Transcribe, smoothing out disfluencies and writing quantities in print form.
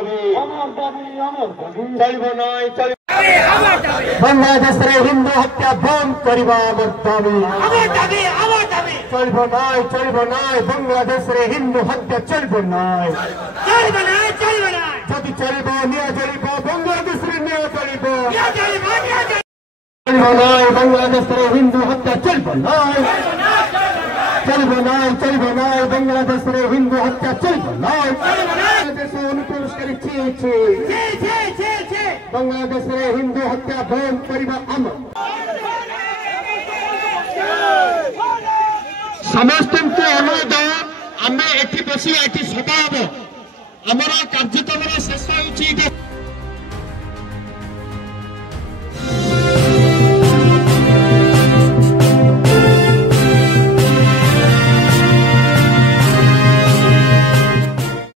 दाबी चलिब नाई चलिब बांग्लादेश रे हिंदू हत्या बंद करिबा आमर दाबी चलिब नाई बांग्लादेश रे हिंदू हत्या चलिब नाई जदि चलिब निया चलिब बांग्लादेश रे निया चलिब नाई बांग्लादेश रे हिंदू हत्या चलिब नाई बांग्लादेश रे हिंदू हत्या चलिब नाई बांग्लादेश अनुप्रवेशकारी बांग्लादेश रे हिंदू हत्या बंद करिबा आमर समस्त अनुरोध आम एटी बसी एटी सभा हम आमर कार्यक्रम शेष हो